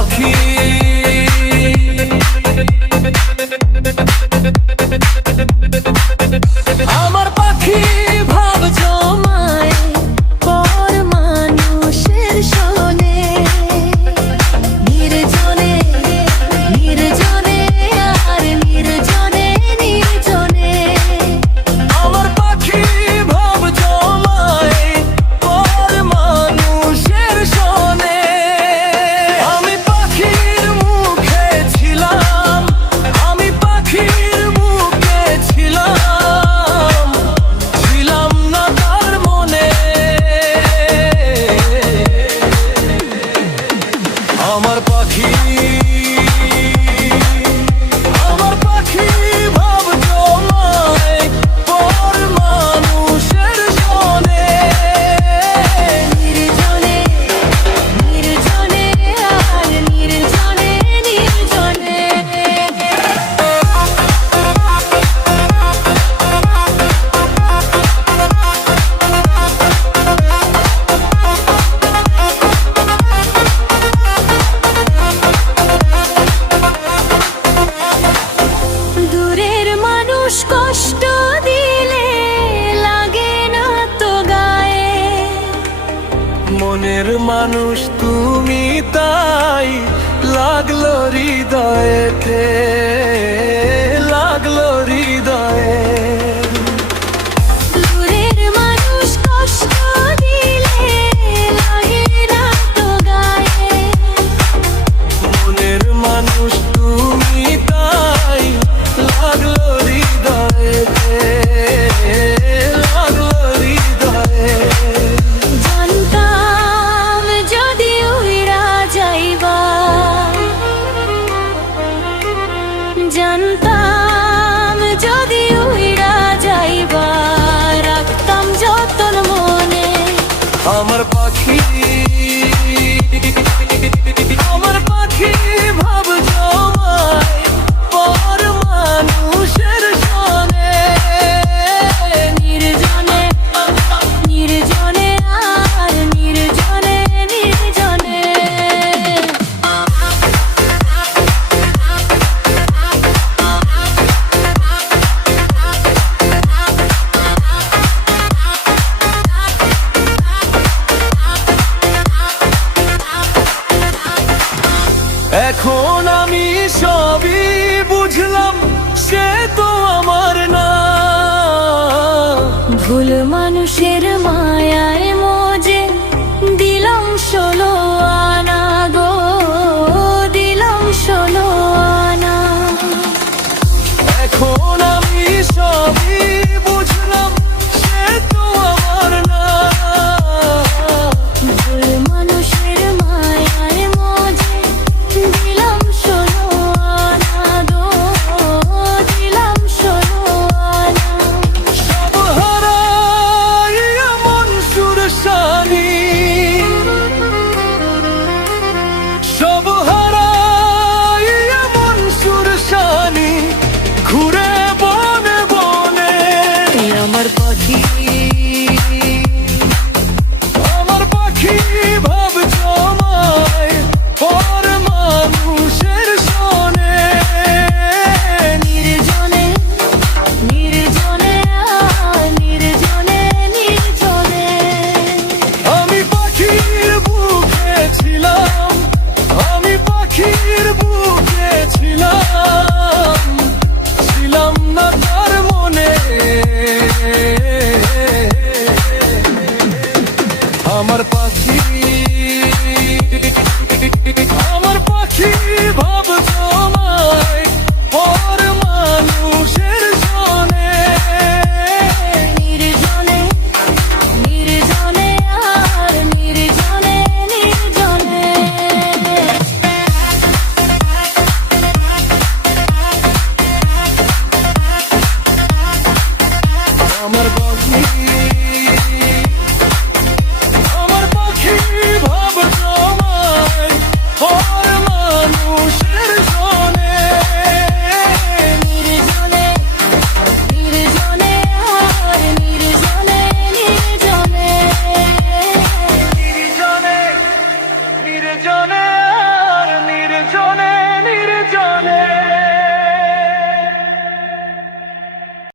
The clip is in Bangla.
পাখি আমার পাখি ভাব জমায় পর মানুষের শোনে নির্জনে নির্জনে আর নির্জনে নির্জনে আমার পাখি ভাব জমায় পর মানুষের শোনে আমি পাখির মুখে ছিলাম আমি পাখির মুখে ছিলাম ছিলাম না তার মনে আমার পাখি আমার পাখি ভাব জমায় পর মানুষের শোনে নির্জনে নির্জনে আর নির্জনে নির্জনে দূরের মানুষ কষ্ট দিলে লাগে না তো গায়ে মনের মানুষ তুমি তাই লাগলো হৃদয়েতে লাগলো হৃদয়ে দূরের মানুষ কষ্ট দিলে লাগে না তো গায়ে মনের মানুষ তুমি তাই লাগলো হৃদয়েতে লাগলো হৃদয়ে জানতাম যদি উইরা যাইবা জানতাম যদি উইরা যাইবা রাখতাম যতন মনে আমার পাখি আমার পাখি ভাব জমায় পর মানুষের শোনে নির্জনে নির্জনে আর নির্জনে নির্জনে এখন আমি সবই বুঝলাম সে তো আমার না ভুল মানুষের মায়ায় মজে দিলাম 16 আনা গো দিলাম 16 আনা এখন আমি সবই বুঝলাম সে তো আমার না ভুল মানুষের মায়ায় মজে দিলাম 16 আনা গো দিলাম 16 আনা সব হারাইয়া মন সুরসানি সব হারাইয়া মন সুরসানি ঘুরে বনে বনে আমার পাখি আমার পাখি ভাব জমায় পর মানুষের শোনে নির্জনে নির্জনে আর নির্জনে নির্জনে আমি পাখির বুকে ছিলাম আমি পাখির বুকে ছিলাম ছিলাম না তার মনে আমার পাখি